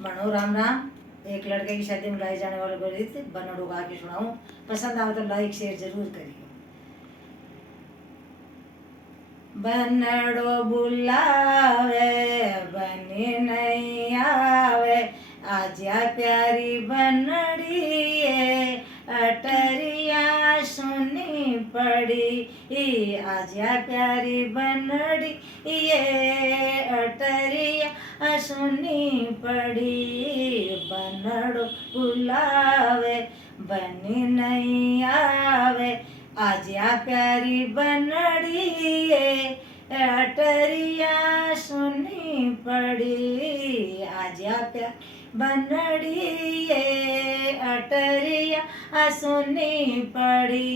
बनो राम राम। एक लड़के की शादी में गाए जाने वाले गीत बनड़ो गा के सुनाऊं। पसंद आवे तो लाइक शेयर जरूर करिए। बनड़ो बुलावे बनी नहीं आवे, आजा प्यारी बनड़िए अटरिया सुनी पड़ी। आजा प्यारी बनड़ी ये अटरिया सुनी पड़ी। बनड़ो बुलावे बनी नहीं आवे, आजा प्यारी बनड़िए अटरिया सुनी पड़ी। आजा प्यारी बनड़िए अटरिया सुनी पड़ी।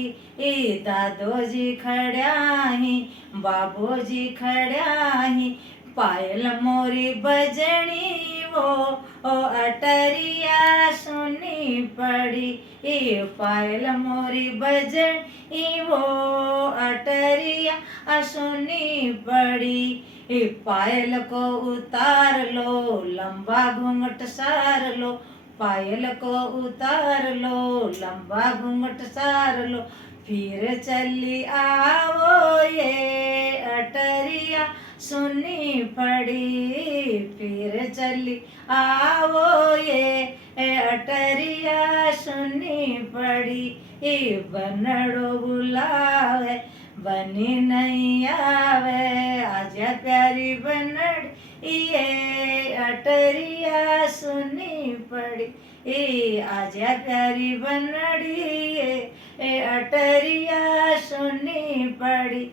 दादो जी खड़्या ही बाबू जी खड़्या ही, पायल मोरी बजनी वो अटरिया सुनी पड़ी। पायल मोरी बजनी वो अटरिया सुनी पड़ी। पायल को उतार लो लंबा घूंघट सार लो, पायल को उतार लो लंबा घूंघट सार लो। फिर चली आओ ये अटरिया सुनी पड़ी। फिर चली आओ ये अटरिया सुनी पड़ी। बनड़ो बुलावे बनी नहीं आवे, आजा प्यारी बनड़ी ये अटरिया सुनी पड़ी। आजा प्यारी बनड़ी ये अटरिया सुनी पड़ी।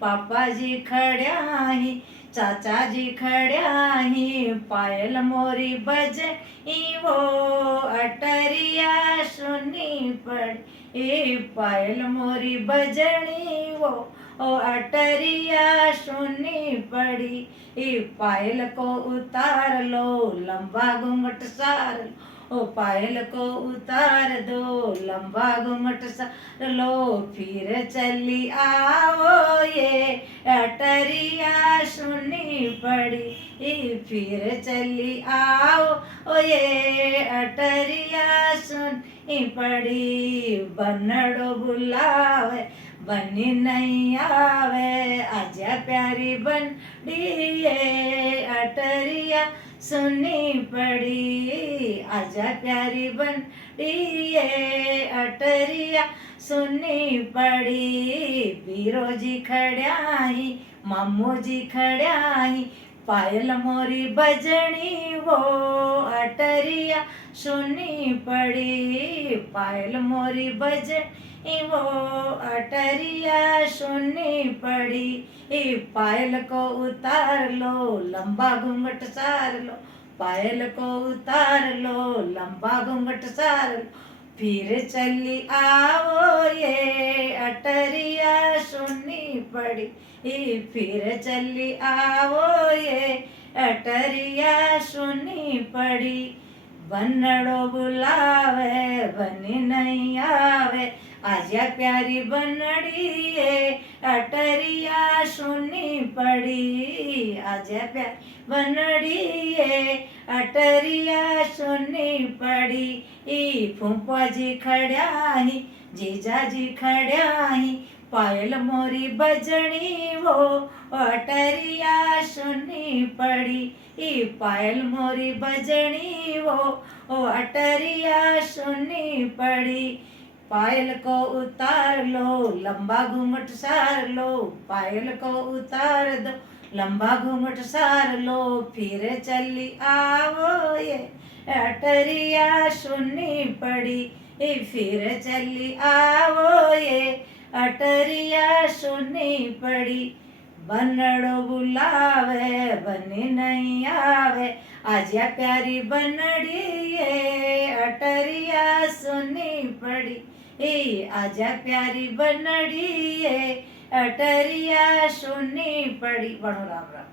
पापा जी खड़्या ही चाचा जी खड़्या ही, पायल मोरी बजनी वो अटरिया सुनी पड़ी। पायल मोरी बजनी वो अटरिया सुनी पड़ी। पायल को उतार लो लंबा घूंघट सार लो, पायल को उतार दो लंबा घूंघट सार लो। फिर चली आओ ये अटरिया सुनी पड़ी। फिर चली आओ ये अटरिया सुनी पड़ी। बनड़ो बुलावे बनी नहीं आवे, आजा प्यारी बनड़िए अटरिया सुनी पड़ी। आजा प्यारी बनड़िए अटरिया सुनी पड़ी। बीरो जी खड़्या ही मामू जी खड़्या ही, पायल मोरी बजनी वो अटरिया सुनी पड़ी। पायल मोरी बजनी वो अटरिया सुनी पड़ी। पायल को उतार लो लंबा घूंघट सार लो, पायल को उतार लो लंबा घूंघट सार लो। फिर चली आओ ये अटरिया सुनी पड़ी। फिर चली आओ ये अटरिया सुनी पड़ी। बनड़ो बुलावे बनी नहीं आवे, आजा प्यारी बनड़िए अटरिया सुनी पड़ी। आजा प्यारी बनड़िए अटरिया सुनी पड़ी। फूफा जी खड़्या ही जीजा जी खड़्या ही, पायल मोरी बजनी वो अटरिया सुनी पड़ी। पायल मोरी बजनी वो अटरिया सुनी पड़ी। पायल को उतार लो लंबा घूंघट सार लो, पायल को उतार दो लंबा घूंघट सार लो। फिर चली आओ ये अटरिया सुनी पड़ी। फिर चली आओ ये अटरिया सुनी पड़ी। बनड़ो बुलावे बनी नहीं आवे, आजा प्यारी बनड़िए अटरिया सुनी पड़ी। आजा प्यारी बनड़िए अटरिया सुनी पड़ी। बनो राम राम।